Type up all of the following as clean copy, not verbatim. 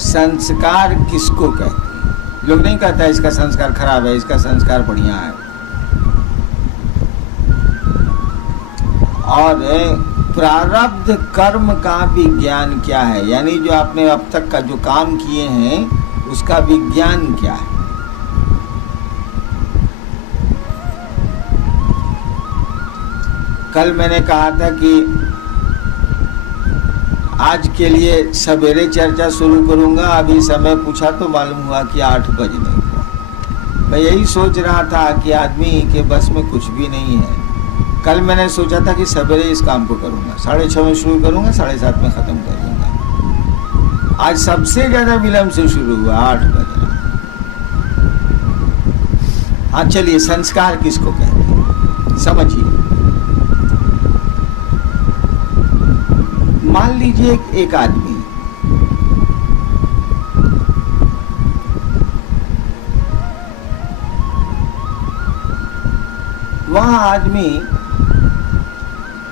संस्कार किसको कहते हैं? लोग नहीं कहता इसका संस्कार खराब है, इसका संस्कार बढ़िया है। और प्रारब्ध कर्म का विज्ञान क्या है, यानी जो आपने अब तक का जो काम किए हैं उसका विज्ञान क्या है। कल मैंने कहा था कि आज के लिए सवेरे चर्चा शुरू करूंगा, अभी समय पूछा तो मालूम हुआ कि 8 बजने को। मैं यही सोच रहा था कि आदमी के बस में कुछ भी नहीं है। कल मैंने सोचा था कि सवेरे इस काम को करूंगा, 6:30 में शुरू करूंगा, 7:30 में ख़त्म कर दूंगा। आज सबसे ज़्यादा विलम्ब से शुरू हुआ, 8 बजे। हाँ चलिए, संस्कार किसको कहते हैं समझिए। मान लीजिए एक आदमी वह आदमी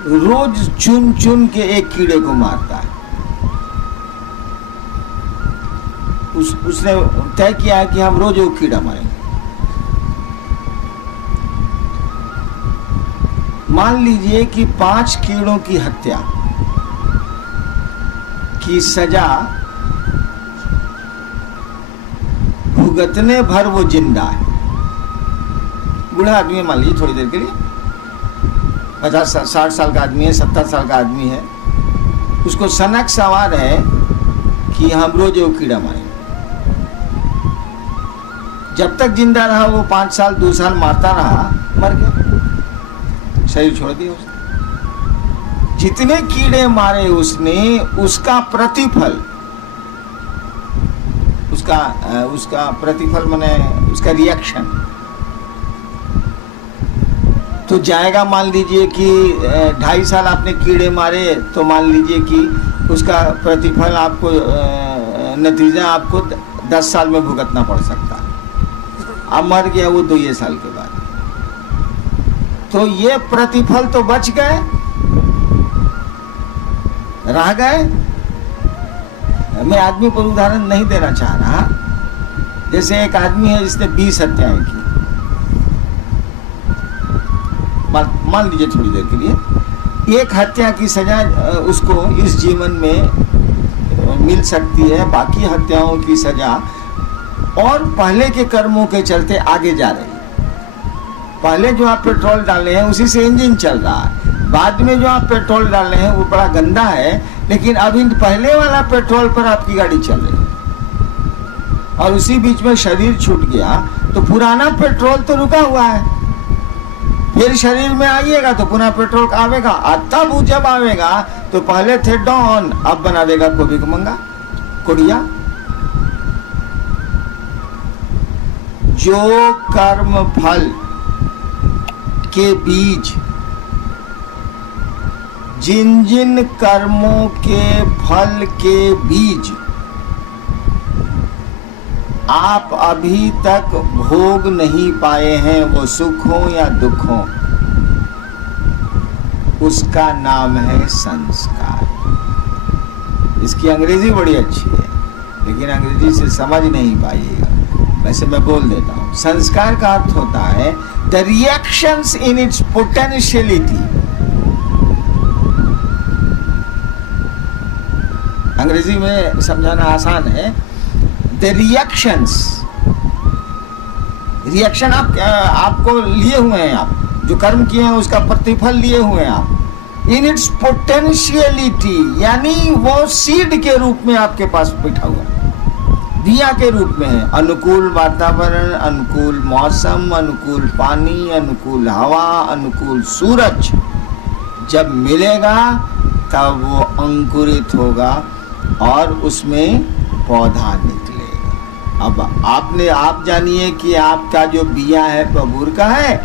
रोज चुन चुन के एक कीड़े को मारता है। उसने तय किया है कि हम रोज एक कीड़ा मारेंगे। मान लीजिए कि 5 कीड़ों की हत्या की सजा भुगतने भर वो जिंदा है। बूढ़ा आदमी मान लीजिए थोड़ी देर के लिए, 50-60 साल का आदमी है, 70 साल का आदमी है, उसको सनक सवार है कि हम रोज वो कीड़ा मारेंगे। जब तक जिंदा रहा वो 5 साल 2 साल मारता रहा, मर गया, शरीर छोड़ दिया उसने। जितने कीड़े मारे उसने, उसका प्रतिफल, उसका प्रतिफल माने उसका रिएक्शन तो जाएगा। मान लीजिए कि 2.5 साल आपने कीड़े मारे, तो मान लीजिए कि उसका प्रतिफल आपको, नतीजा आपको 10 साल में भुगतना पड़ सकता है। अब मर गया वो 2 साल के बाद, तो ये प्रतिफल तो बच गए, रह गए। मैं आदमी पर उदाहरण नहीं देना चाह रहा। जैसे एक आदमी है जिसने 20 हत्याएं की, मान लीजिए थोड़ी देर के लिए, एक हत्या की सजा उसको इस जीवन में मिल सकती है, बाकी हत्याओं की सजा और पहले के कर्मों के चलते आगे जा रही है। पहले जो आप पेट्रोल डाले हैं उसी से इंजन चल रहा है, बाद में जो आप पेट्रोल डाल रहे हैं वो बड़ा गंदा है, लेकिन अभी पहले वाला पेट्रोल पर आपकी गाड़ी चल रही है। और उसी बीच में शरीर छूट गया तो पुराना पेट्रोल तो रुका हुआ है, फिर शरीर में आइएगा तो पुनः पेट्रोल आवेगा। तब वो जब आवेगा तो पहले थे डॉन, अब बना देगा कोबी को मंगा कोड़िया। जो कर्म फल के बीज, जिन जिन कर्मों के फल के बीज आप अभी तक भोग नहीं पाए हैं, वो सुख हो या दुख हो, उसका नाम है संस्कार। इसकी अंग्रेजी बड़ी अच्छी है, लेकिन अंग्रेजी से समझ नहीं पाइएगा, वैसे मैं बोल देता हूं। संस्कार का अर्थ होता है the reactions in its potentiality. अंग्रेजी में समझाना आसान है। द रिएक्शंस, रिएक्शन आपको लिए हुए हैं, आप जो कर्म किए हैं उसका प्रतिफल लिए हुए हैं आप, इन इट्स पोटेंशियलिटी, यानी वो सीड के रूप में आपके पास बैठा हुआ है, दिया के रूप में है। अनुकूल वातावरण, अनुकूल मौसम, अनुकूल पानी, अनुकूल हवा, अनुकूल सूरज जब मिलेगा तब वो अंकुरित होगा और उसमें पौधा निकलेगा। अब आप जानिए कि आपका जो बिया है बबूर का है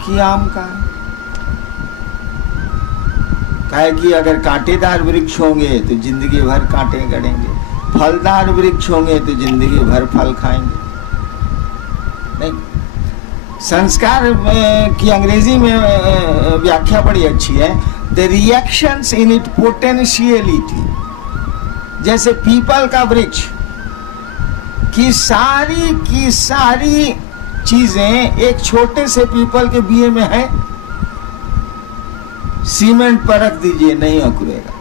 कि आम का है। काहे कि अगर कांटेदार वृक्ष होंगे तो जिंदगी भर कांटे गड़ेंगे, फलदार वृक्ष होंगे तो जिंदगी भर फल खाएंगे। नहीं, संस्कार की अंग्रेजी में व्याख्या बड़ी अच्छी है, the reactions in it potentiality, जैसे पीपल का वृक्ष की सारी चीजें एक छोटे से पीपल के बीए में है। सीमेंट पर रख दीजिए, नहीं अंकुरेगा।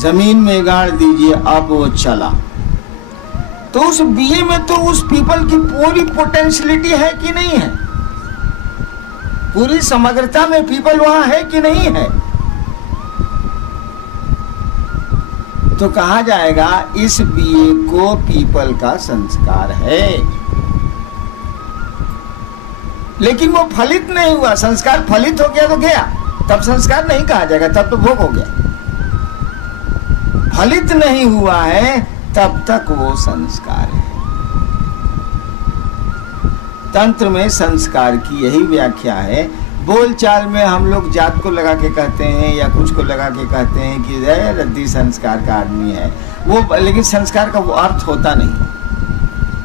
जमीन में गाड़ दीजिए, अब वो चला। तो उस बीए में तो उस पीपल की पूरी पोटेंशियलिटी है कि नहीं है? पूरी समग्रता में पीपल वहां है कि नहीं है? तो कहा जाएगा इस बीए को पीपल का संस्कार है। लेकिन वो फलित नहीं हुआ। संस्कार फलित हो गया तो गया, तब संस्कार नहीं कहा जाएगा, तब तो भोग हो गया। फलित नहीं हुआ है तब तक वो संस्कार है। तंत्र में संस्कार की यही व्याख्या है। बोलचाल में हम लोग जात को लगा के कहते हैं या कुछ को लगा के कहते हैं कि रद्दी संस्कार का आदमी है वो, लेकिन संस्कार का वो अर्थ होता नहीं।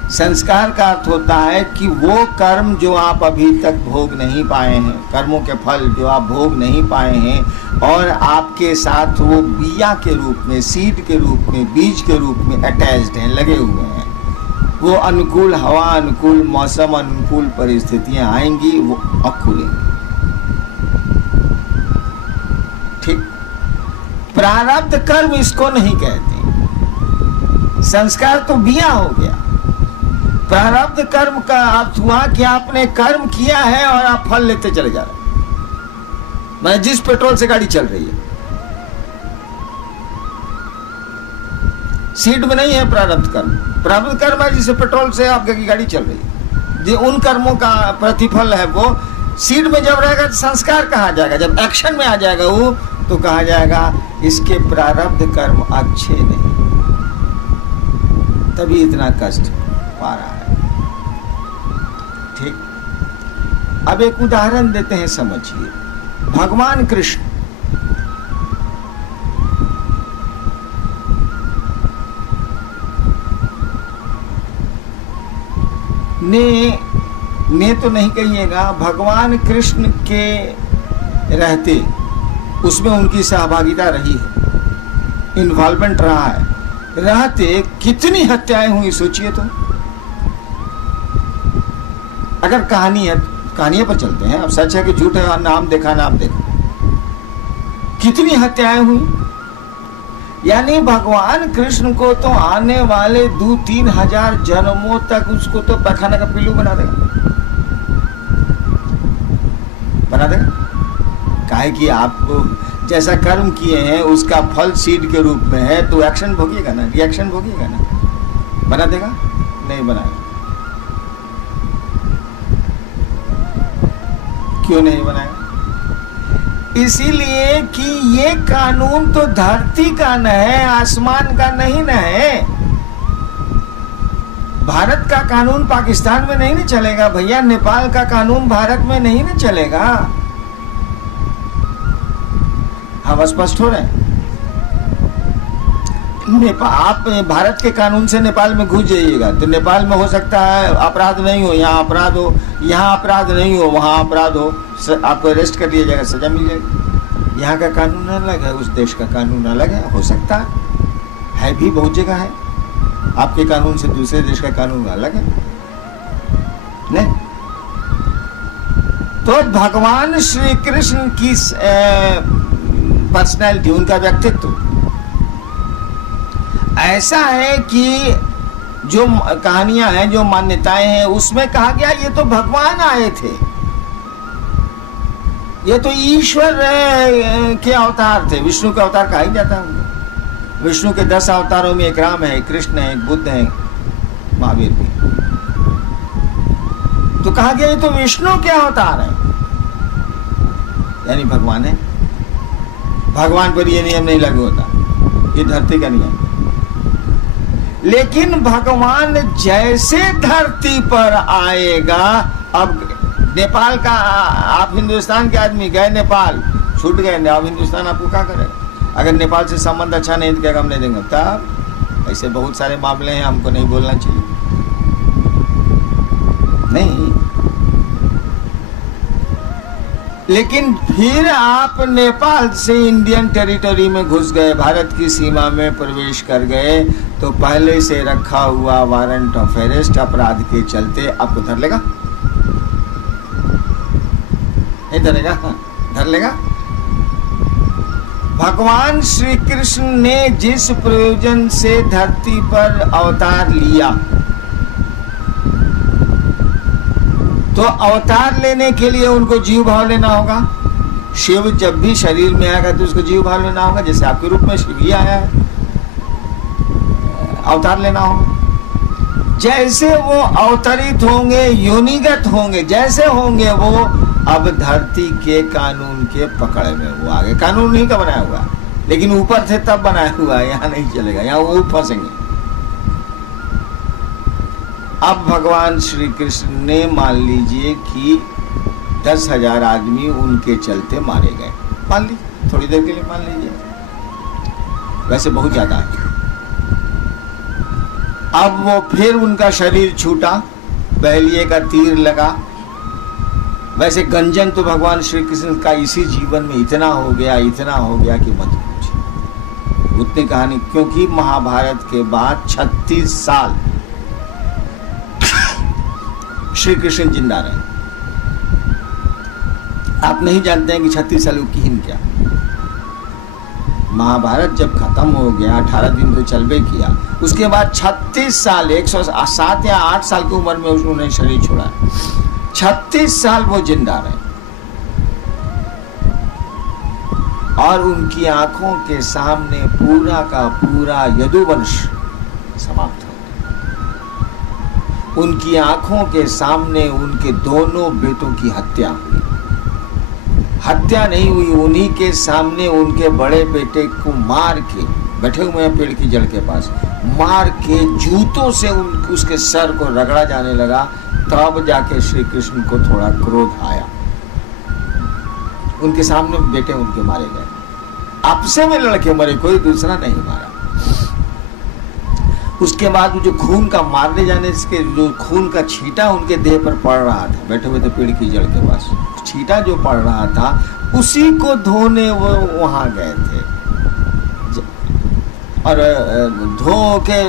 संस्कार का अर्थ होता है कि वो कर्म जो आप अभी तक भोग नहीं पाए हैं, कर्मों के फल जो आप भोग नहीं पाए हैं और आपके साथ वो बिया के रूप में, सीड के रूप में, बीज के रूप में अटैच्ड हैं, लगे हुए हैं। वो अनुकूल हवा, अनुकूल मौसम, अनुकूल परिस्थितियां आएंगी, वो अंकुरेंगी। ठीक। प्रारब्ध कर्म इसको नहीं कहते। संस्कार तो बिया हो गया। प्रारब्ध कर्म का अर्थ हुआ कि आपने कर्म किया है और आप फल लेते चले जा रहे हैं। मैं जिस पेट्रोल से गाड़ी चल रही है, सीट में नहीं है प्रारब्ध कर्म। प्रारब्ध कर्म है जिस पेट्रोल से आपकी गाड़ी चल रही है, जो उन कर्मों का प्रतिफल है। वो सीट में जब रहेगा तो संस्कार कहा जाएगा। जब एक्शन में आ जाएगा वो, तो कहा जाएगा इसके प्रारब्ध कर्म अच्छे नहीं, तभी इतना कष्ट पा रहा है। ठीक। अब एक उदाहरण देते हैं, समझिए। भगवान कृष्ण ने तो नहीं कहिएगा, भगवान कृष्ण के रहते उसमें उनकी सहभागिता रही है, इन्वॉल्वमेंट रहा है। रहते कितनी हत्याएं हुई सोचिए तो। अगर कहानियां पर चलते हैं, अब सच है कि झूठ है, नाम देखा नाम देखो, कितनी हत्याएं हुई। यानी भगवान कृष्ण को तो आने वाले 2-3 हजार जन्मों तक उसको तो पैखाना का पिल्लू बना देगा। काहे कि आप जैसा कर्म किए हैं उसका फल सीड के रूप में है, तो एक्शन भोगिएगा ना, रिएक्शन भोगिएगा ना। बना देगा? नहीं बनाएगा। क्यों नहीं बनाएगा? इसीलिए कि ये कानून तो धरती का न है, आसमान का नहीं न है। भारत का कानून पाकिस्तान में नहीं न चलेगा भैया, नेपाल का कानून भारत में नहीं न चलेगा। हम स्पष्ट हो रहे हैं। आप भारत के कानून से नेपाल में घुस जाइएगा तो नेपाल में हो सकता है अपराध नहीं हो, यहाँ अपराध हो, यहाँ अपराध नहीं हो, वहाँ अपराध हो, आपको अरेस्ट कर लिया जाएगा, सजा मिल जाएगी। यहाँ का कानून अलग है, उस देश का कानून अलग है। हो सकता है भी, बहुत जगह है। आपके कानून से दूसरे देश का कानून अलग है। नहीं तो भगवान श्री कृष्ण की पर्सनैलिटी, उनका व्यक्तित्व ऐसा है कि जो कहानियां हैं, जो मान्यताएं हैं, उसमें कहा गया ये तो भगवान आए थे, ये तो ईश्वर के अवतार थे। विष्णु के अवतार कहा ही जाता है। विष्णु के 10 अवतारों में एक राम है, एक कृष्ण है, एक बुद्ध है, महावीर भी। तो कहा गया ये तो विष्णु के अवतार है, यानी भगवान है। भगवान पर ये नियम नहीं लागू होता, ये धरती का नियम। लेकिन भगवान जैसे धरती पर आएगा, अब नेपाल का, आप हिंदुस्तान के आदमी गए नेपाल, छूट गए, अब हिंदुस्तान आपको क्या करेगा? अगर नेपाल से संबंध अच्छा नहीं तो क्या हम नहीं देंगे? तब ऐसे बहुत सारे मामले हैं, हमको नहीं बोलना चाहिए। नहीं, लेकिन फिर आप नेपाल से इंडियन टेरिटरी में घुस गए, भारत की सीमा में प्रवेश कर गए, तो पहले से रखा हुआ वारंट ऑफ अरेस्ट अपराध के चलते आपको धर लेगा, नहीं धरेगा? धर लेगा। भगवान श्री कृष्ण ने जिस प्रयोजन से धरती पर अवतार लिया, तो अवतार लेने के लिए उनको जीव भाव लेना होगा। शिव जब भी शरीर में आएगा तो उसको जीव भाव लेना होगा, जैसे आपके रूप में शिव ही आया है, अवतार लेना होगा। जैसे वो अवतरित होंगे, योनिगत होंगे, जैसे होंगे वो अब धरती के कानून के पकड़ में वो आगे। कानून नहीं का बनाया हुआ, लेकिन ऊपर से तब बनाया हुआ है, यहाँ नहीं चलेगा, यहाँ वो फंसेंगे। अब भगवान श्री कृष्ण ने मान लीजिए कि 10,000 आदमी उनके चलते मारे गए, मान लीजिए, थोड़ी देर के लिए मान लीजिए, वैसे बहुत ज्यादा है। अब वो फिर उनका शरीर छूटा, बहलिए का तीर लगा। वैसे गंजन तो भगवान श्री कृष्ण का इसी जीवन में इतना हो गया कि मत पूछिए उतनी कहानी, क्योंकि महाभारत के बाद 36 साल श्री कृष्ण जिंदा रहे। आप नहीं जानते हैं कि 36 साल की हिम क्या। महाभारत जब खत्म हो गया, 18 दिन तो चलबे किया, उसके बाद 36 साल 107 या 8 साल की उम्र में उन्होंने शरीर छोड़ा। 36 साल वो जिंदा रहे और उनकी आंखों के सामने पूरा का पूरा यदुवंश समाप्त हो गया। उनकी आंखों के सामने उनके दोनों बेटों की हत्या हुई। हत्या नहीं हुई, उन्हीं के सामने उनके बड़े बेटे को मार के, बैठे हुए हैं पेड़ की जड़ के पास, मार के जूतों से उसके सर को रगड़ा जाने लगा। तब जाके श्री कृष्ण को थोड़ा क्रोध आया। उनके सामने बेटे उनके मारे गए, आपसे में लड़के मरे, कोई दूसरा नहीं मारा। उसके बाद जो खून का मारने जाने के जो खून का छींटा उनके देह पर पड़ रहा था, बैठे हुए थे पेड़ की जड़ के पास, छींटा जो पड़ रहा था उसी को धोने वो वहां गए थे। और धो के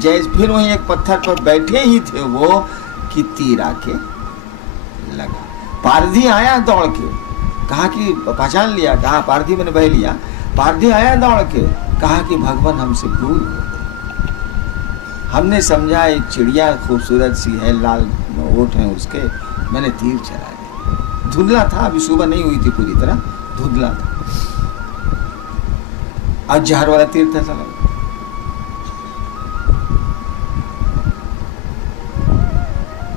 जैसे फिर वहीं एक पत्थर पर बैठे ही थे वो कि तीर आके लगा। पारधी आया दौड़ के, कहा कि पहचान लिया, कहा पारधी मैंने बह लिया। पारधी आया दौड़ के, कहा कि भगवान हमसे भूल हो गई, हमने समझा एक चिड़िया खूबसूरत सी है, लाल ओठ है उसके, मैंने तीर चला दिया। धुंधला था, अभी सुबह नहीं हुई थी पूरी तरह, धुंधला था, आज जहर वाला तीर था चला।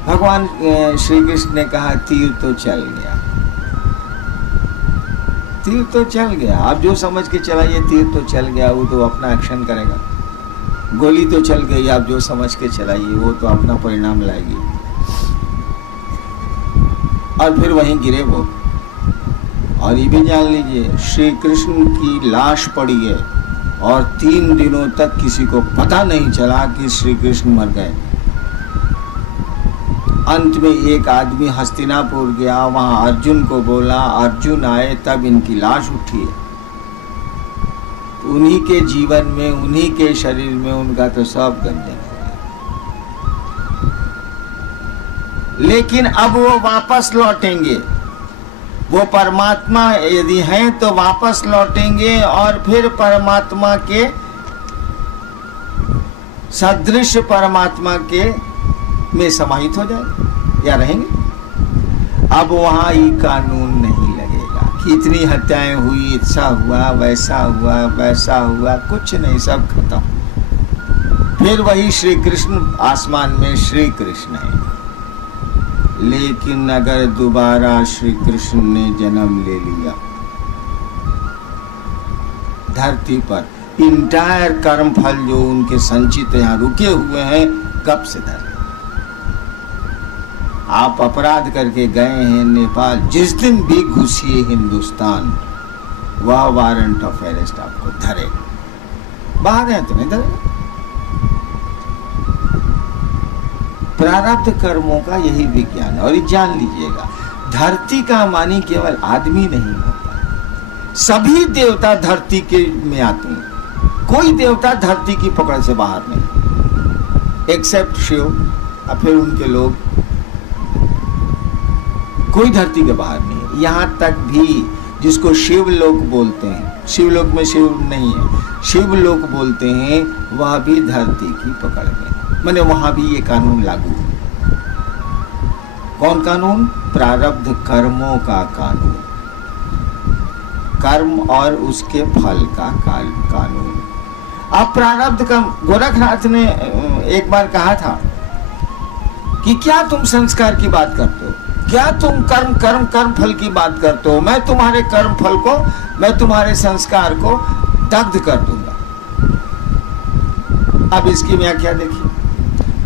भगवान श्री कृष्ण ने कहा तीर तो चल गया, तीर तो चल गया, आप जो समझ के चलाइए, तीर तो चल गया, वो तो अपना एक्शन करेगा। गोली तो चल गई, आप जो समझ के चलाइए, वो तो अपना परिणाम लाएगी। और फिर वहीं गिरे वो। और ये भी जान लीजिए, श्री कृष्ण की लाश पड़ी है और 3 दिनों तक किसी को पता नहीं चला कि श्री कृष्ण मर गए। अंत में एक आदमी हस्तिनापुर गया, वहां अर्जुन को बोला, अर्जुन आए तब इनकी लाश उठी है। उन्हीं के जीवन में, उन्हीं के शरीर में उनका तो सब गंजन हो गया। लेकिन अब वो वापस लौटेंगे, वो परमात्मा यदि हैं तो वापस लौटेंगे और फिर परमात्मा के सदृश परमात्मा के में समाहित हो जाएंगे या रहेंगे। अब वहां ये कानून नहीं लगेगा कि इतनी हत्याएं हुई, ऐसा हुआ, वैसा हुआ, वैसा हुआ, कुछ नहीं, सब खत्म। फिर वही श्री कृष्ण आसमान में श्री कृष्ण है। लेकिन अगर दोबारा श्री कृष्ण ने जन्म ले लिया धरती पर, इंटायर कर्म फल जो उनके संचित यहाँ रुके हुए हैं, कब से धर। आप अपराध करके गए हैं नेपाल, जिस दिन भी घुसिए हिंदुस्तान, वह वारंट ऑफ अरेस्ट आपको धरेगा। बाहर है तो नहीं धरेगा। प्रारब्ध कर्मों का यही विज्ञान है। और ये जान लीजिएगा, धरती का मानी केवल आदमी नहीं होता, सभी देवता धरती के में आते हैं। कोई देवता धरती की पकड़ से बाहर नहीं, एक्सेप्ट शिव और फिर उनके लोग, कोई धरती के बाहर नहीं। यहां तक भी जिसको शिवलोक बोलते हैं, शिवलोक में शिव नहीं है, शिवलोक बोलते हैं, वह भी धरती की पकड़ में, माने वहां भी ये कानून लागू है। कौन कानून? प्रारब्ध कर्मों का कानून, कर्म और उसके फल का कानून। अब प्रारब्ध का, गोरखनाथ ने एक बार कहा था कि क्या तुम संस्कार की बात करते हो, क्या तुम कर्म फल की बात करते हो, मैं तुम्हारे कर्म फल को, मैं तुम्हारे संस्कार को दग्ध कर दूंगा। अब इसकी व्याख्या देखिए,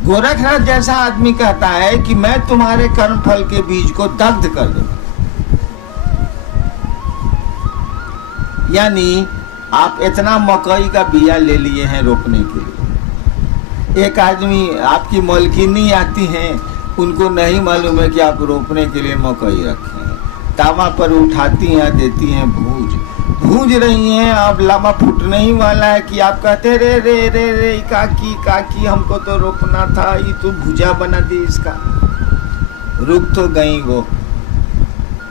गोरखनाथ जैसा आदमी कहता है कि मैं तुम्हारे कर्म फल के बीज को दग्ध कर दूंगा, यानी आप इतना मकई का बिया ले लिए हैं रोपने के लिए, एक आदमी आपकी मालकिनी आती हैं, उनको नहीं मालूम है कि आप रोपने के लिए मकई रखे हैं, तावा पर उठाती हैं, देती हैं भूज रही हैं, अब लामा फूटने ही वाला है कि आप कहते रे रे रे रे काकी हमको तो रोपना था, ये तो भुजा बना दी इसका। रुक तो गई वो,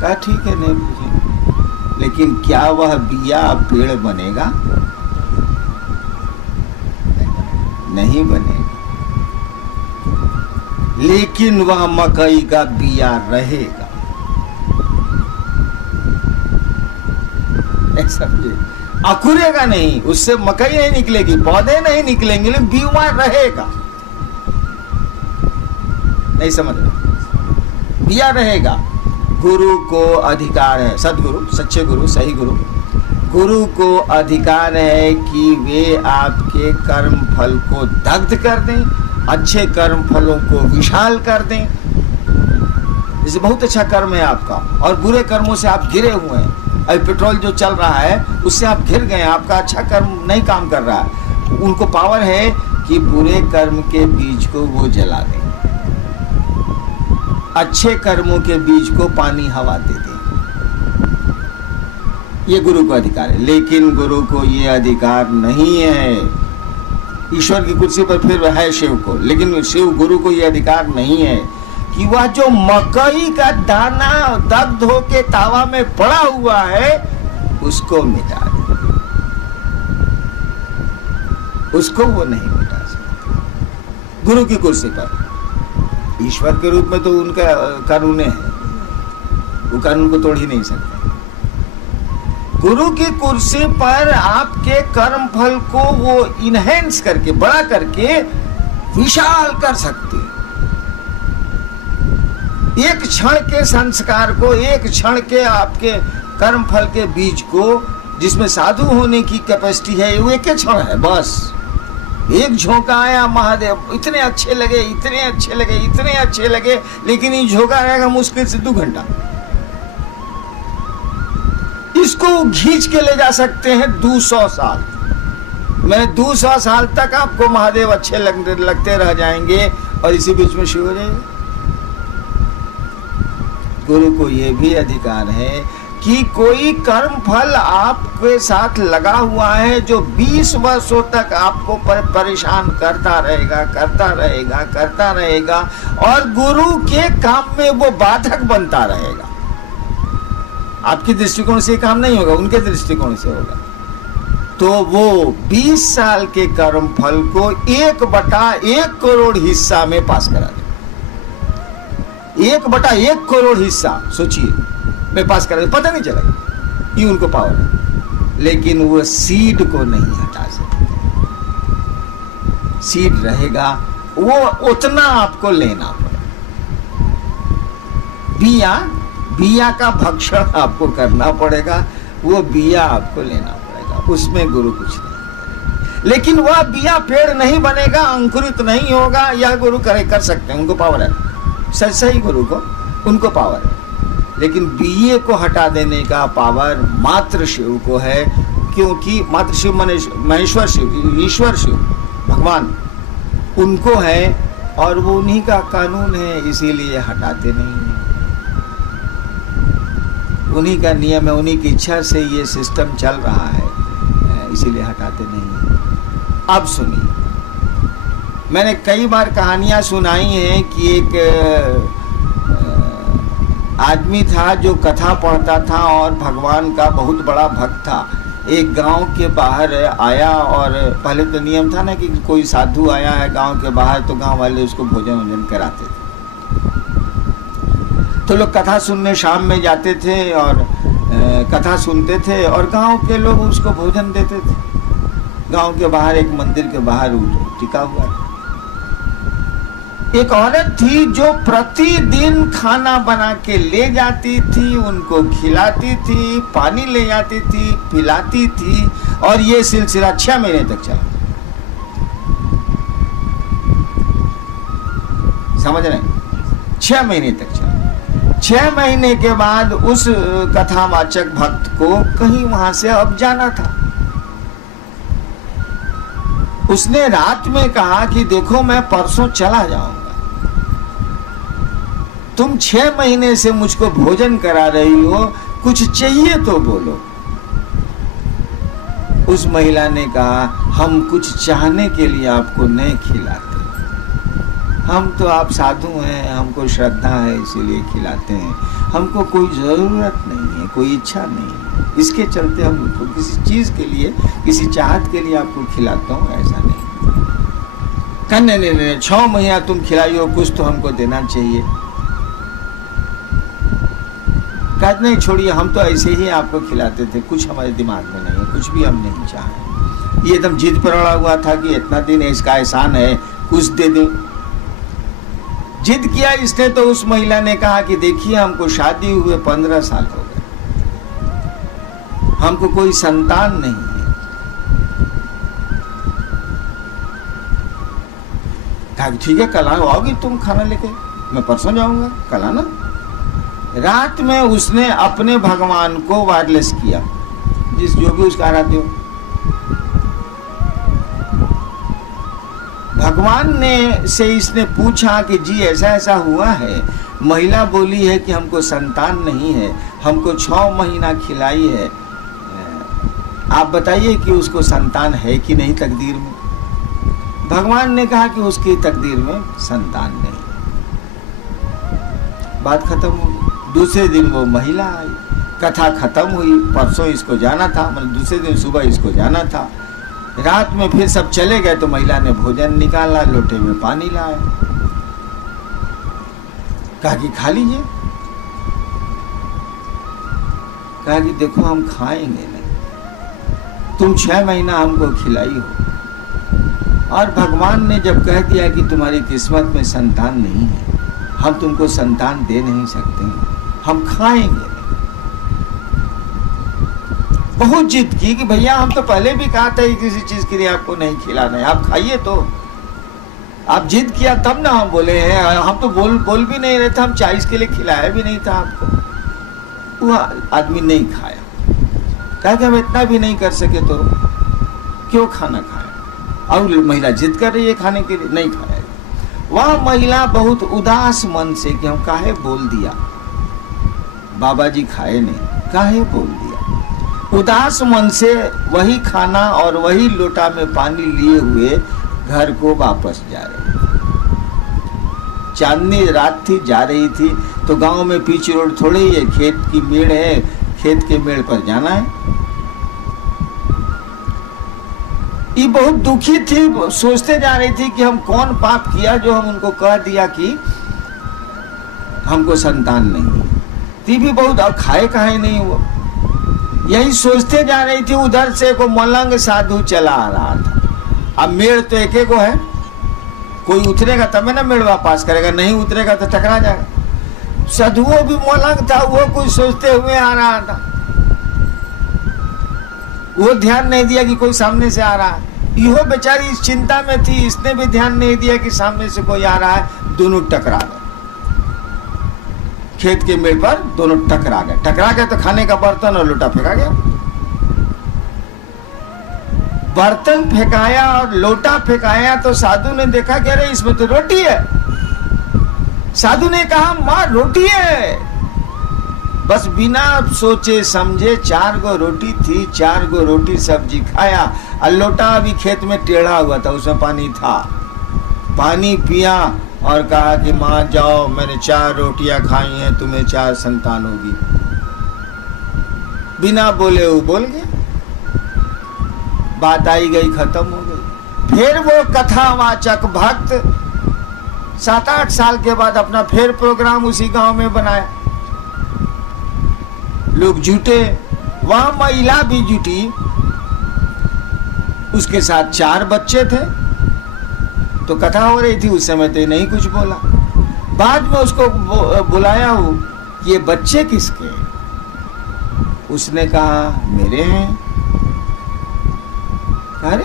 कहा ठीक है नहीं भूजे, लेकिन क्या वह बिया पेड़ बनेगा? नहीं बनेगा, लेकिन वह मकई का बिया रहेगा। समझे? अकुरेगा नहीं, उससे मकई नहीं निकलेगी, पौधे नहीं निकलेंगे, लेकिन बीमा रहेगा। नहीं समझ रहे? बिया रहेगा। गुरु को अधिकार है, सदगुरु, सच्चे गुरु, सही गुरु को अधिकार है कि वे आपके कर्म फल को दग्ध कर दें, अच्छे कर्म फलों को विशाल कर दें। जैसे बहुत अच्छा कर्म है आपका और बुरे कर्मों से आप घिरे हुए हैं, अभी पेट्रोल जो चल रहा है उससे आप घिर गए, आपका अच्छा कर्म नहीं काम कर रहा है, उनको पावर है कि बुरे कर्म के बीज को वो जला दें, अच्छे कर्मों के बीज को पानी हवा दे दें। ये गुरु को अधिकार है, लेकिन गुरु को ये अधिकार नहीं है। ईश्वर की कुर्सी पर फिर है शिव को, लेकिन शिव गुरु को ये अधिकार नहीं है कि वह जो मकई का दाना दग्ध होके तावा में पड़ा हुआ है उसको मिटा दे, उसको वो नहीं मिटा सकते। गुरु की कुर्सी पर, ईश्वर के रूप में तो उनका कानून है, वो कानून को तोड़ ही नहीं सकते। गुरु की कुर्सी पर आपके कर्म फल को वो इनहेंस करके, बड़ा करके विशाल कर सकते हैं। एक क्षण के संस्कार को, एक क्षण के आपके कर्म फल के बीज को, जिसमें साधु होने की कैपेसिटी है, वो एक क्षण है बस। एक झोंका आया, महादेव इतने अच्छे लगे, इतने अच्छे लगे, इतने अच्छे लगे, लेकिन ये झोंका रहेगा मुश्किल से 2 घंटा। इसको खींच के ले जा सकते हैं 200 साल। मैं 200 साल तक आपको महादेव अच्छे लगते रह जाएंगे और इसी बीच में शिव हो जाएंगे। गुरु को यह भी अधिकार है कि कोई कर्म फल आपके साथ लगा हुआ है जो 20 वर्षों तक आपको परेशान करता रहेगा और गुरु के काम में वो बाधक बनता रहेगा। आपकी दृष्टिकोण से काम नहीं होगा, उनके दृष्टिकोण से होगा। तो वो 20 साल के कर्म फल को 1/1 करोड़ हिस्सा में पास करा दे। 1/1 करोड़ हिस्सा सोचिए में पास करा दे, पता नहीं चलेगा, ये उनको पावर है। लेकिन वो सीड को नहीं हटा सकते, सीड रहेगा, वो उतना आपको लेना पड़ेगा। बिया का भक्षण आपको करना पड़ेगा, वो बिया आपको लेना पड़ेगा, उसमें गुरु कुछ नहीं करेगा। लेकिन वह बिया पेड़ नहीं बनेगा, अंकुरित नहीं होगा, यह गुरु कर सकते हैं, उनको पावर है। सही गुरु को, उनको पावर है। लेकिन बिये को हटा देने का पावर मात्र शिव को है, क्योंकि मात्र शिव महेश्वर शिव, ईश्वर शिव, भगवान उनको है और वो उन्हीं का कानून है, इसीलिए हटाते नहीं है। उन्हीं का नियम है, उन्हीं की इच्छा से ये सिस्टम चल रहा है, इसीलिए हटाते नहीं हैं। अब सुनिए, मैंने कई बार कहानियां सुनाई हैं कि एक आदमी था जो कथा पढ़ता था और भगवान का बहुत बड़ा भक्त था। एक गांव के बाहर आया और पहले तो नियम था ना कि कोई साधु आया है गांव के बाहर तो गांव वाले उसको भोजन वोजन कराते थे। तो लोग कथा सुनने शाम में जाते थे और कथा सुनते थे और गांव के लोग उसको भोजन देते थे। गांव के बाहर एक मंदिर के बाहर टिका हुआ था। एक औरत थी जो प्रतिदिन खाना बना के ले जाती थी, उनको खिलाती थी, पानी ले जाती थी, पिलाती थी, और ये सिलसिला 6 महीने तक चला। समझ रहे? 6 महीने तक चला। 6 महीने के बाद उस कथावाचक भक्त को कहीं वहां से अब जाना था। उसने रात में कहा कि देखो मैं परसों चला जाऊंगा, तुम 6 महीने से मुझको भोजन करा रही हो, कुछ चाहिए तो बोलो। उस महिला ने कहा हम कुछ चाहने के लिए आपको नहीं खिलाते, हम तो आप साधु हैं, हमको श्रद्धा है इसीलिए खिलाते हैं, हमको कोई जरूरत नहीं है, कोई इच्छा नहीं है, इसके चलते हम किसी चीज के लिए, किसी चाहत के लिए आपको खिलाता हूँ, ऐसा नहीं। कहने नहीं 6 महीना तुम खिलाई हो, कुछ तो हमको देना चाहिए। कहते नहीं छोड़िए, हम तो ऐसे ही आपको खिलाते थे, कुछ हमारे दिमाग में नहीं है, कुछ भी हम नहीं चाहे। ये एकदम जिद पर अड़ा हुआ था कि इतना दिन इसका एहसान है, कुछ दे दे। जिद किया इसने तो उस महिला ने कहा कि देखिए हमको शादी हुए 15 साल हो गए, हमको कोई संतान नहीं है। कहा ठीक है कल आओगी तुम खाना लेके, मैं परसों जाऊंगा, कल आना। रात में उसने अपने भगवान को वायरलेस किया, जिस जो भी उसका आराध्य हो। भगवान ने से इसने पूछा कि जी ऐसा ऐसा हुआ है, महिला बोली है कि हमको संतान नहीं है, हमको 6 महीना खिलाई है, आप बताइए कि उसको संतान है कि नहीं तकदीर में। भगवान ने कहा कि उसकी तकदीर में संतान नहीं। बात खत्म हो गई। दूसरे दिन वो महिला आई, कथा खत्म हुई, परसों इसको जाना था, मतलब दूसरे दिन सुबह इसको जाना था। रात में फिर सब चले गए तो महिला ने भोजन निकाला, लोटे में पानी लाया, कहा कि खा लीजिए। कहा कि देखो हम खाएंगे नहीं, तुम 6 महीना हमको खिलाई हो, और भगवान ने जब कह दिया कि तुम्हारी किस्मत में संतान नहीं है, हम तुमको संतान दे नहीं सकते, हम खाएंगे नहीं। बहुत जिद की कि भैया हम तो पहले भी कहा था किसी चीज के लिए आपको नहीं खिलाना है, आप खाइए तो। आप जिद किया तब ना हम बोले हैं, हम तो बोल भी नहीं रहे थे, हम चाइस के लिए खिलाया भी नहीं था आपको। वो आदमी नहीं खाया, कहा कि हम इतना भी नहीं कर सके तो क्यों खाना खाए। और महिला जिद कर रही है खाने के लिए, नहीं खाया। वह महिला बहुत उदास मन से कि हम काहे बोल दिया, बाबा जी खाए नहीं, काहे बोल दिया। उदास मन से वही खाना और वही लोटा में पानी लिए हुए घर को वापस जा रही थी। चांदनी रात थी, जा रही थी तो गांव में पीछे रोड थोड़े ही है, खेत की मेड़ है, खेत के मेड़ पर जाना है। ये बहुत दुखी थी, सोचते जा रही थी कि हम कौन पाप किया जो हम उनको कह दिया कि हमको संतान नहीं है। ती भी बहुत, और खाए कहे नहीं वो, यही सोचते जा रही थी। उधर से को मलंग साधु चला आ रहा था। अब मेड़ तो एक एक है, कोई उतरेगा तब ना मेड़ पास करेगा, नहीं उतरेगा तो टकरा जाएगा। साधुओं भी मलंग था, वो कुछ सोचते हुए आ रहा था, वो ध्यान नहीं दिया कि कोई सामने से आ रहा है। इहो बेचारी इस चिंता में थी, इसने भी ध्यान नहीं दिया कि सामने से कोई आ रहा है। दोनों टकरा गए, खेत के मेड़ पर दोनों टकरा गए। टकरा गए तो खाने का बर्तन और लोटा फेंका गया। बर्तन फेंकाया और लोटा फेंकाया तो साधु ने देखा कि अरे इसमें तो रोटी है। साधु ने कहा माँ रोटी है। बस बिना सोचे समझे 4 गो रोटी थी, 4 गो रोटी सब्जी खाया, और लोटा अभी खेत में टेढ़ा हुआ था, उसमें पानी था, पानी पिया और कहा कि माँ जाओ, मैंने 4 रोटियां खाई हैं, तुम्हें 4 संतान होगी। बिना बोले वो बोल गया, बात आई गई, खत्म हो गई। फिर वो कथावाचक भक्त 7-8 साल के बाद अपना फिर प्रोग्राम उसी गांव में बनाया। लोग जुटे, वहां महिला भी जुटी, उसके साथ 4 बच्चे थे। तो कथा हो रही थी, उस समय तो नहीं कुछ बोला। बाद में उसको बुलाया हो, ये बच्चे किसके? उसने कहा मेरे हैं। अरे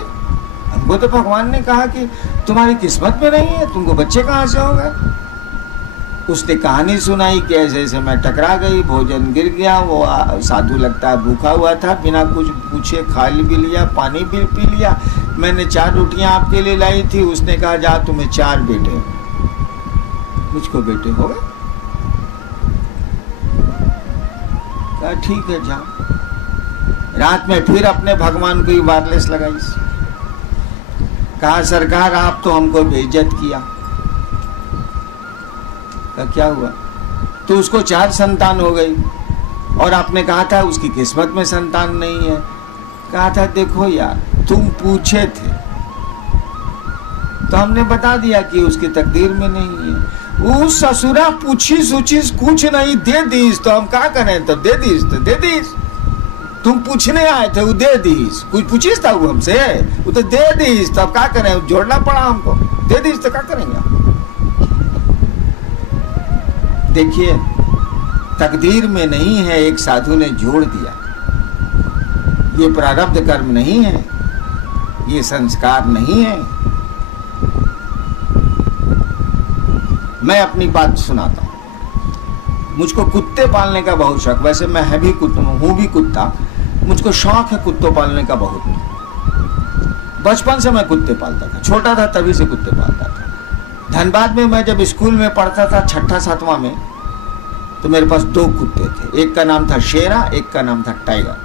हमको तो भगवान ने कहा कि तुम्हारी किस्मत में नहीं है, तुमको बच्चे कहाँ से हो गए? उसने कहानी सुनाई कि ऐसे ऐसे मैं टकरा गई, भोजन गिर गया, वो साधु लगता है भूखा हुआ था, बिना कुछ पूछे खा भी लिया, पानी भी पी लिया। मैंने 4 रोटियां आपके लिए लाई थी, उसने कहा जा तुम्हें 4 बेटे, मुझको बेटे हो गए। कहा ठीक है जाओ। रात में फिर अपने भगवान को ही वायरलेस लगाई। कहा सरकार आप तो हमको बेइज्जत किया। क्या हुआ? तो उसको 4 संतान हो गई और आपने कहा था उसकी किस्मत में संतान नहीं है। कहा था देखो यार तुम पूछे थे तो हमने बता दिया कि उसकी तकदीर में नहीं है। वो ससुरा पूछी सूची कुछ नहीं, दे दीस तो हम क्या करें? तो दे दीस तो दे दीस। तुम पूछने आए थे वो दे दीस, कुछ पूछीस था वो हमसे, वो तो दे दीस तो अब क्या करें? जोड़ना पड़ा हमको, दे दीस तो क्या करेंगे? देखिए तकदीर में नहीं है, एक साधु ने जोड़ दिया। ये प्रारब्ध कर्म नहीं है, ये संस्कार नहीं है। मैं अपनी बात सुनाता हूं। मुझको कुत्ते पालने का बहुत शौक, वैसे मैं है भी कुत्ता, हूं भी कुत्ता, मुझको शौक है कुत्तों पालने का बहुत। बचपन से मैं कुत्ते पालता था, छोटा था तभी से कुत्ते पालता था। धनबाद में मैं जब स्कूल में पढ़ता था 6-7वां में, तो मेरे पास 2 कुत्ते थे, एक का नाम था शेरा, एक का नाम था टाइगर।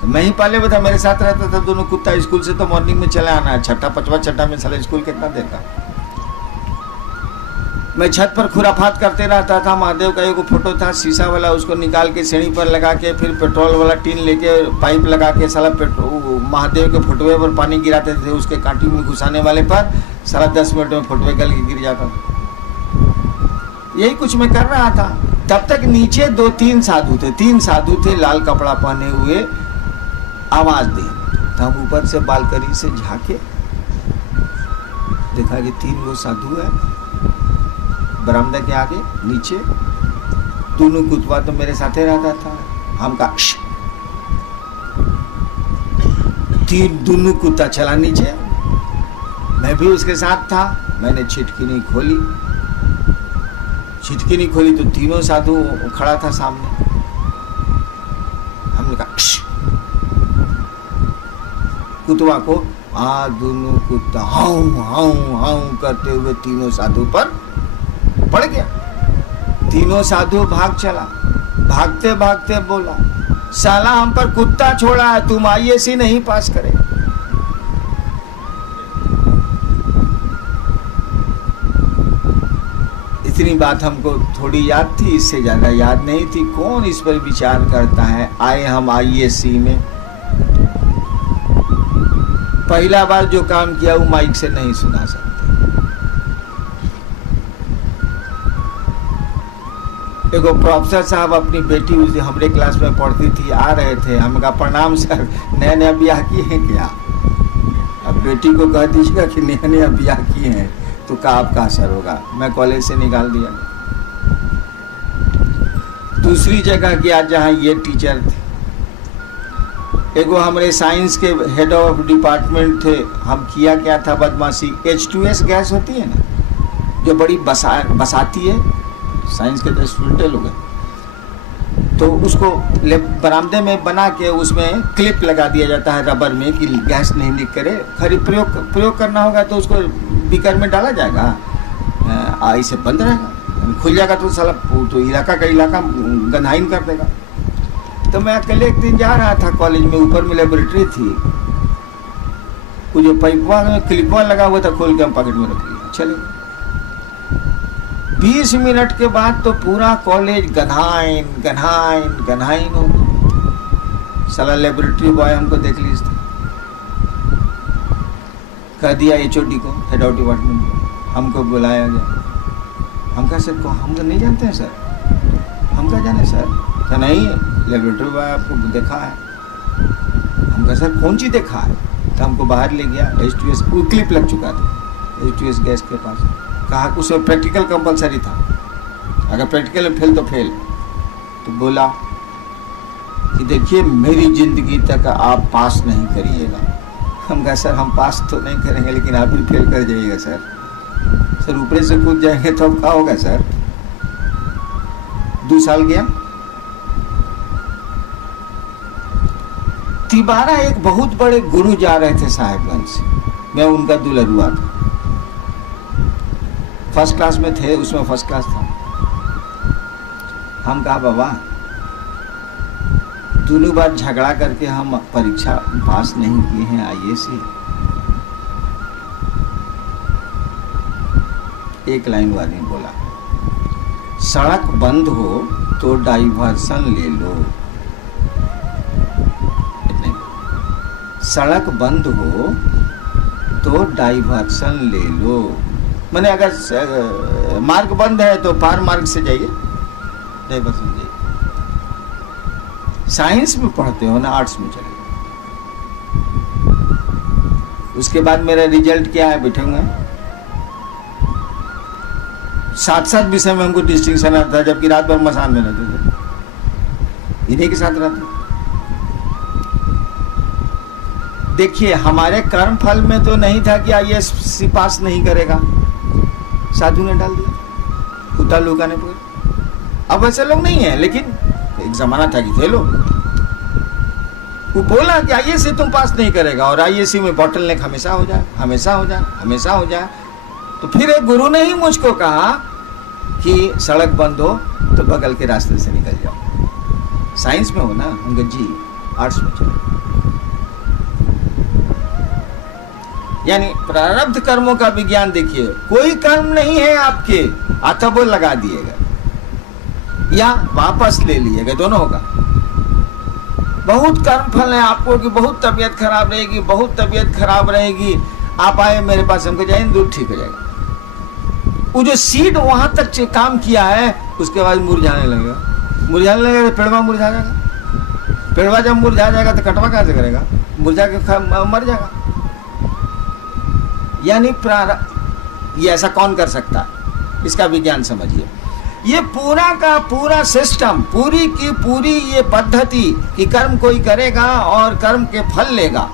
तो मैं ही पाले हुआ था, मेरे साथ रहता था दोनों कुत्ता। स्कूल से तो मॉर्निंग में चले आना है, 6-5 में साले स्कूल कितना देर का। मैं छत पर खुराफात करते रहता था। महादेव का एक फोटो था शीशा वाला, उसको निकाल के सीढ़ी पर लगा के, फिर पेट्रोल वाला टीन लेके पाइप लगा के साला महादेव के फोटोए पर पानी गिराते थे, उसके कांटी में घुसाने वाले पर साला 10 मिनट में फोटोए गल के गिर जाता था। यही कुछ मैं कर रहा था। तब तक नीचे 2-3 साधु थे, 3 साधु थे लाल कपड़ा पहने हुए, आवाज दे। तो हम ऊपर से बालकनी से झांके, देखा कि 3 वो साधु है बरामदा के आगे नीचे। दोनों कुत्ता तो मेरे साथ ही रहता था। हम का 3 दोनों कुत्ता चला नीचे, मैं भी उसके साथ था। मैंने छिटकी नहीं खोली, छिटकी नहीं खोली तो तीनों साधु खड़ा था सामने। हमने कहा कुत्ता को, दोनों कुत्ता हाउ हाउ हाउ करते हुए तीनों साधु पर पड़ गया। तीनों साधु भाग चला, भागते भागते बोला साला हम पर कुत्ता छोड़ा है, तुम IAC नहीं पास करे। इतनी बात हमको थोड़ी याद थी, इससे ज्यादा याद नहीं थी। कौन इस पर विचार करता है? आए हम IAC में, पहला बार जो काम किया वो माइक से नहीं सुना सकते। देखो प्रोफेसर साहब अपनी बेटी उस हमारे क्लास में पढ़ती थी, आ रहे थे। हम कहा प्रणाम सर, नया नया ब्याह किए हैं क्या? अब बेटी को कह दीजिएगा कि नया नया ब्याह किए हैं तो का आपका असर होगा। मैं कॉलेज से निकाल दिया। दूसरी जगह गया जहाँ ये टीचर थे, एगो हमारे साइंस के हेड ऑफ डिपार्टमेंट थे। हम किया क्या था बदमाशी, H2S गैस होती है ना जो बड़ी बसाती है, साइंस के तो स्टूडेंट लोग हैं, तो उसको बरामदे में बना के उसमें क्लिप लगा दिया जाता है रबर में कि गैस नहीं लीक करे। खरी प्रयोग करना होगा तो उसको बीकर में डाला जाएगा, ऐसे बंद रहेगा। खुल जाएगा तो साला तो इलाका का इलाका गंधाइन कर देगा। तो मैं अकेले एक दिन जा रहा था कॉलेज में, ऊपर में लेबोरेटरी थी, वो जो पाइपवा में क्लिपवा लगा हुआ था खोल के हम पॉकेट में रख लिया, चले। 20 मिनट के बाद तो पूरा कॉलेज गंधाइन गंधाइन गंधाइन हो गया। साला लेबोरेटरी बॉय हमको देख ली, कह दिया HOD को, हेड ऑफ डिपार्टमेंट को, हमको बुलाया गया। हम कहा सर को हम तो नहीं जानते हैं सर, हम क्या जाने सर, तो नहीं लेबोरेटरी बॉय आपको देखा है। हम कहा सर कौन चीज़ देखा है, तो हमको बाहर ले गया, H2S क्लिप लग चुका था H2S गैस के पास। कहा उसमें प्रैक्टिकल कंपलसरी था, अगर प्रैक्टिकल में फेल तो फेल। तो बोला कि देखिए मेरी ज़िंदगी तक आप पास नहीं करिएगा। हम कहा सर हम पास तो नहीं करेंगे लेकिन आप भी फेल कर जाइएगा सर। सर ऊपर से कूद जाएंगे तो अब क्या होगा सर। 2 साल गया। तिबारा एक बहुत बड़े गुरु जा रहे थे साहेबगंज से, मैं उनका दुल्हरुआ था, फर्स्ट क्लास में थे, उसमें फर्स्ट क्लास था। हम कहा बाबा दोनों बार झगड़ा करके हम परीक्षा पास नहीं किए हैं IAS से। एक लाइन वाली बोला, सड़क बंद हो तो डाइवर्सन ले लो, सड़क बंद हो तो डाइवर्सन ले लो। मैंने अगर मार्ग बंद है तो पार मार्ग से जाइए, डाइवर्सन जाइए। साइंस में पढ़ते हो ना, आर्ट्स में चले। उसके बाद मेरा रिजल्ट क्या है, बैठूंगा 7 विषय में हमको डिस्टिंक्शन आता था, जबकि रात भर मसान में रहते थे, इन्हीं के साथ रहते। देखिए हमारे कर्म फल में तो नहीं था कि IAS पास नहीं करेगा, साधु ने डाल दिया, कुत्ता लुका ने पकड़। अब वैसे लोग नहीं है, लेकिन एक जमाना था कि थे लोग। वो बोला कि IAS से तुम पास नहीं करेगा, और IAS में बॉटल नेक हमेशा हो जाए, हमेशा हो जाए, हमेशा हो जाए। तो फिर एक गुरु ने ही मुझको कहा कि सड़क बंद हो तो बगल के रास्ते से निकल जाओ। साइंस में हो ना, हम कहा जी आर्ट्स में चलो। यानी प्रारब्ध कर्मों का विज्ञान देखिए, कोई कर्म नहीं है आपके, अथवा लगा दिएगा या वापस ले लिएगा, दोनों होगा। बहुत कर्म फल है आपको कि बहुत तबीयत खराब रहेगी, बहुत तबीयत खराब रहेगी, आप आए मेरे पास, हमको जाए दूर ठीक हो जाएगा। वो जो सीड वहां तक काम किया है उसके बाद मुरझाने लगेगा, मुरझाने लगेगा तो पेड़वा मुरझा जाएगा, पेड़वा जब मुरझा जाएगा तो कटवा कहाँ से करेगा, मुरझा के मर जाएगा। यानी ये ऐसा कौन कर सकता है, इसका विज्ञान समझिए। ये पूरा का पूरा सिस्टम, पूरी की पूरी ये पद्धति कि कर्म कोई करेगा और कर्म के फल लेगा,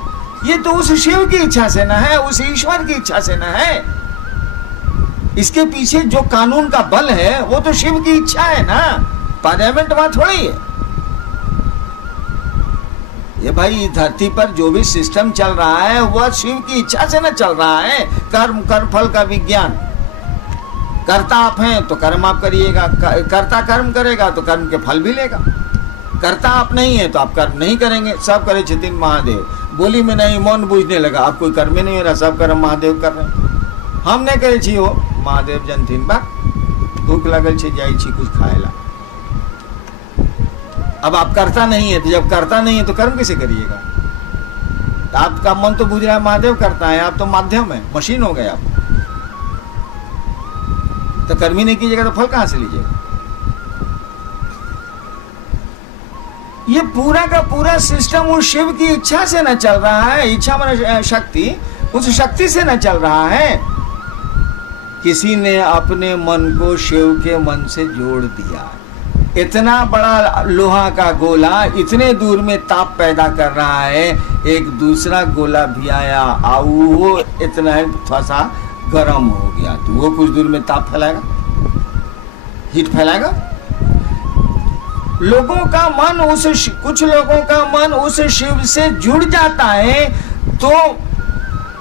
ये तो उस शिव की इच्छा से न है, उस ईश्वर की इच्छा से न है। इसके पीछे जो कानून का बल है वो तो शिव की इच्छा है ना, पार्लियामेंट वहां थोड़ी है। ये भाई धरती पर जो भी सिस्टम चल रहा है वह शिव की इच्छा से न चल रहा है। कर्म कर्म फल का विज्ञान, कर्ता आप हैं तो कर्म आप करिएगा, कर्ता कर्म करेगा तो कर्म के फल भी लेगा। कर्ता आप नहीं है तो आप कर्म नहीं करेंगे। सब करे छथिन महादेव, बोली में नहीं मौन बूझने लगा, आप कोई कर्म नहीं हो रहा, सब कर्म महादेव कर रहे हैं। हम नहीं करे छी हो महादेव जनथिन बा, भूख लगल छे जाई छी कुछ खाएला। अब आप करता नहीं है, तो जब करता नहीं है तो कर्म कैसे करिएगा। तो आपका मन तो बुझ रहा है महादेव करता है, आप तो माध्यम है, मशीन हो गए आप। तो कर्म ही नहीं कीजिएगा तो फल कहां से लीजिएगा। ये पूरा का पूरा सिस्टम उस शिव की इच्छा से न चल रहा है, इच्छा माने शक्ति, उस शक्ति से न चल रहा है। किसी ने अपने मन को शिव के मन से जोड़ दिया। इतना बड़ा लोहा का गोला इतने दूर में ताप पैदा कर रहा है, एक दूसरा गोला भी आया और वो इतना थोड़ा सा गर्म हो गया, तो वो कुछ दूर में ताप फैलाएगा, हीट फैलाएगा। लोगों का मन कुछ लोगों का मन उस शिव से जुड़ जाता है तो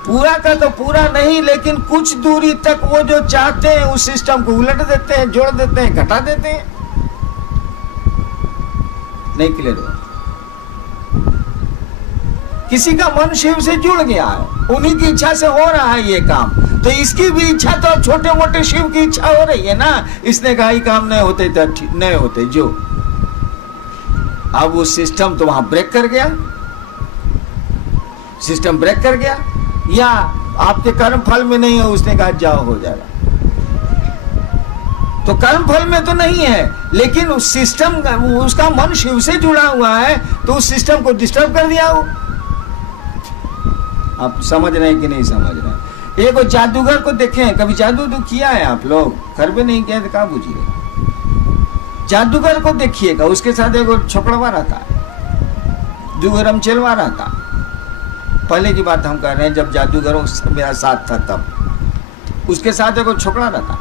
पूरा का तो पूरा नहीं, लेकिन कुछ दूरी तक वो जो चाहते हैं उस सिस्टम को उलट देते हैं, जोड़ देते हैं, घटा देते हैं। नहीं क्लियर हुआ? किसी का मन शिव से जुड़ गया है, उन्हीं की इच्छा से हो रहा है ये काम, तो इसकी भी इच्छा तो छोटे मोटे शिव की इच्छा हो रही है ना। इसने कहा ये काम नहीं होते तो नहीं होते जो, अब वो सिस्टम तो वहां ब्रेक कर गया, सिस्टम ब्रेक कर गया, या आपके कर्म फल में नहीं है, उसने कहा जाओ हो जाएगा। तो कर्म फल में तो नहीं है, लेकिन उस सिस्टम, उसका मन शिव से जुड़ा हुआ है, तो उस सिस्टम को डिस्टर्ब कर दिया वो। आप समझ रहे हैं कि नहीं समझ रहे हैं? एक जादूगर को देखें, कभी जादू किया है आप लोग? घर पे नहीं किया तो कहाँ बुझिए। जादूगर को देखिएगा, उसके साथ एक छोकड़वा रहता है, दुगरम चलवा रहता। पहले की बात हम कह रहे हैं, जब जादूगरों मेरा साथ था तब उसके साथ एक छोकरा रहता।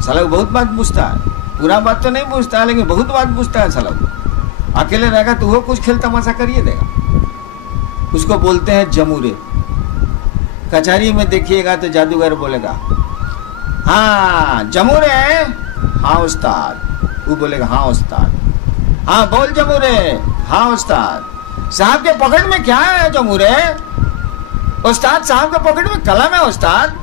साला बहुत बात पूछता है, पूरा बात तो नहीं पूछता है, लेकिन बहुत बात पूछता है। साला अकेले रहेगा तो वो कुछ खेल तमाशा करिए देगा। उसको बोलते हैं जमूरे। कचहरी में देखिएगा तो जादूगर बोलेगा हाँ जमूरे, हाँ उस्ताद। वो बोलेगा हाँ उस्ताद। हाँ बोल जमूरे, हाँ उस्ताद। साहब के पॉकेट में क्या है जमूरे? उस्ताद साहब के पॉकेट में कलम है उस्ताद।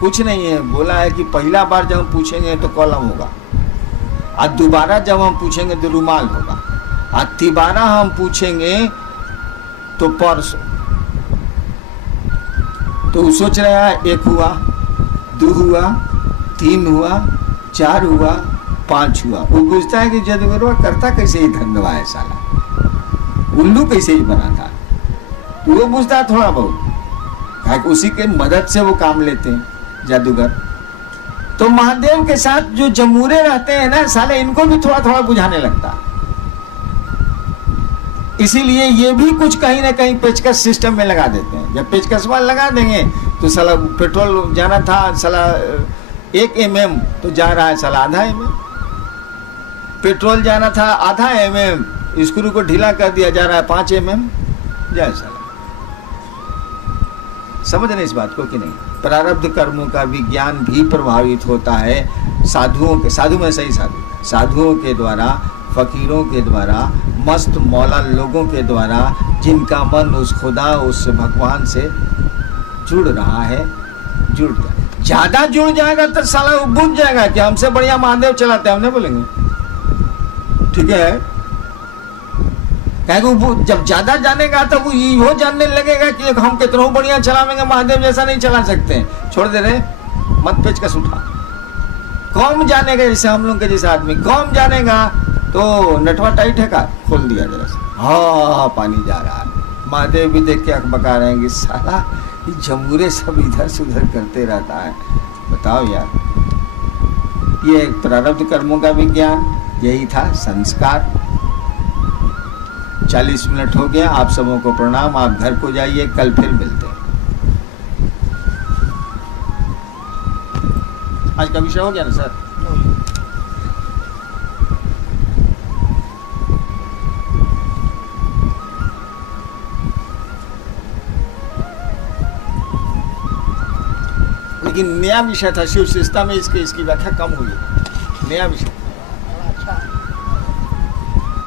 कुछ नहीं है, बोला है कि पहला बार जब हम पूछेंगे तो कलम होगा, और दोबारा जब हम पूछेंगे तो रुमाल होगा, और तिबारा हम पूछेंगे तो पर्स। तो सोच रहा है 1 हुआ, 2 हुआ, 3 हुआ, 4 हुआ, 5 हुआ। वो पूछता है कि जादूगर करता कैसे ही धंधवा है साला, उल्लू कैसे ही बना था। तो वो पूछता है थोड़ा बहुत, उसी के मदद से वो काम लेते हैं जादूगर। तो महादेव के साथ जो जमूरे रहते हैं ना साले, इनको भी थोड़ा थोड़ा बुझाने लगता है। इसीलिए ये भी कुछ कहीं ना कहीं पेचकस सिस्टम में लगा देते हैं। जब पेचकस वाला लगा देंगे तो साला पेट्रोल जाना था साला 1 mm तो जा रहा है साला आधा mm। पेट्रोल जाना था आधा mm, स्क्रू को ढीला कर दिया जा रहा है 5 mm। जाए साला। समझ रहे इस बात को कि नहीं? प्रारब्ध कर्मों का विज्ञान भी प्रभावित होता है साधुओं के, साधु में सही साधु, साधुओं के द्वारा, फकीरों के द्वारा, मस्त मौला लोगों के द्वारा, जिनका मन उस खुदा, उस भगवान से जुड़ रहा है, जुड़ जाए। ज्यादा जुड़ जाएगा तो साला वो बुझ जाएगा कि हमसे बढ़िया महादेव चलाते हैं, हम नहीं बोलेंगे ठीक है। कहेंगे जब ज्यादा जानेगा तो वो ये जानने लगेगा कि हम कितना बढ़िया चलावेंगे, महादेव जैसा नहीं चला सकते। छोड़ दे रहे, मत पेचकस उठा। कौन जानेगा, जैसे हम लोग के जैसे आदमी कौन जानेगा, तो नटवा टाइट है का खोल दिया जरा से, हाँ पानी जा रहा है। महादेव भी देख के अकबका रहे हैं कि साला ये जमूरे सब इधर से उधर करते रहता है। बताओ यार, ये प्रारब्ध कर्मों का विज्ञान यही था, संस्कार। 40 मिनट हो गया, आप सबों को प्रणाम। आप घर को जाइए, कल फिर मिलते हैं। आज का विषय हो गया ना सर? लेकिन नया विषय था शिव शिष्टा में, इसकी व्याख्या कम हुई। नया विषय